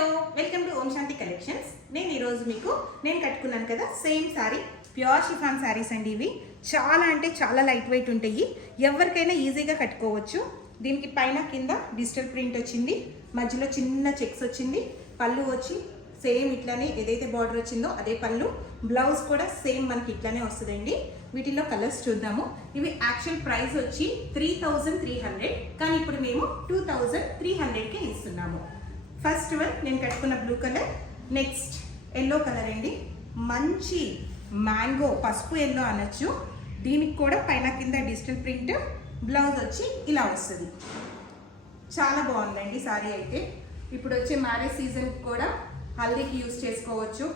Hello welcome to Om Shanti collections. నేను ఈరోజు మీకు కట్టుకున్నాను కదా same sari, pure chiffon saris అండి. ఇవి చాలా అంటే చాలా లైట్ వెయిట్ ఉంటాయి, ఎవరికైనా ఈజీగా కట్టుకోవచ్చు. దీనికి పైన కింద డిజిటల్ ప్రింట్ వచ్చింది, మధ్యలో చిన్న చెక్స్ వచ్చింది, పళ్ళు వచ్చి సేమ్ ఇట్లానే ఏదైతే బార్డర్ వచ్చిందో అదే పళ్ళు, బ్లౌజ్ కూడా సేమ్ మనకి ఇట్లానే వస్తుందండి. వీటిల్లో కలర్స్ చూద్దాము. ఇవి యాక్చువల్ ప్రైస్ వచ్చి 3300, కానీ ఇప్పుడు మేము 2300కే ఇస్తున్నాము. ఫస్ట్ వన్ నేను కట్టుకున్న blue colour, next yellow colour అండి, మంచి మ్యాంగో పసుపు ఎల్లో అనొచ్చు. దీనికి కూడా పైన కింద డిజిటల్ ప్రింట్, బ్లౌజ్ వచ్చి ఇలా వస్తుంది. చాలా బాగుందండి సారీ అయితే. ఇప్పుడు వచ్చే మ్యారేజ్ సీజన్ కూడా హల్దీకి యూస్ చేసుకోవచ్చు,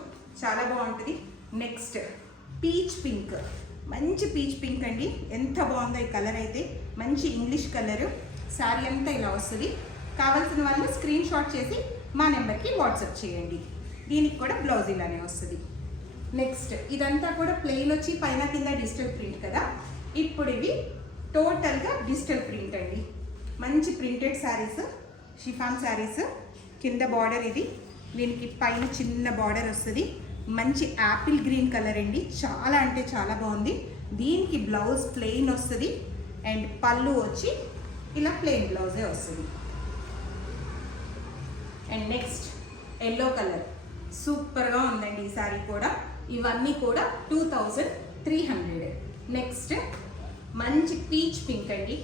చాలా బాగుంటుంది. నెక్స్ట్ పీచ్ పింక్, మంచి పీచ్ పింక్ అండి, ఎంత బాగుందో ఈ కలర్ అయితే. మంచి ఇంగ్లీష్ కలరు, శారీ అంతా ఇలా వస్తుంది. కావాల్సిన వాళ్ళు స్క్రీన్ షాట్ చేసి మా నెంబర్కి వాట్సాప్ చేయండి. దీనికి కూడా బ్లౌజ్ ఇలానే వస్తుంది. నెక్స్ట్ ఇదంతా కూడా ప్లెయిన్ వచ్చి పైన కింద డిజిటల్ ప్రింట్ కదా, ఇప్పుడు ఇవి టోటల్గా డిజిటల్ ప్రింట్ అండి. మంచి ప్రింటెడ్ శారీస్, షిఫాన్ శారీస్. కింద బార్డర్ ఇది, దీనికి పైన చిన్న బార్డర్ వస్తుంది. మంచి యాపిల్ గ్రీన్ కలర్ అండి, చాలా అంటే చాలా బాగుంది. దీనికి బ్లౌజ్ ప్లెయిన్ వస్తుంది అండ్ పళ్ళు వచ్చి ఇలా ప్లెయిన్ బ్లౌజే వస్తుంది. అండ్ నెక్స్ట్ ఎల్లో కలర్, సూపర్గా ఉందండి ఈ శారీ కూడా. ఇవన్నీ కూడా 2300. నెక్స్ట్ మంచి పీచ్ పింక్ అండి,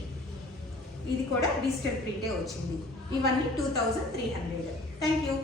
ఇది కూడా డిజిటల్ ప్రింటే వచ్చింది. ఇవన్నీ 2300. Thank you.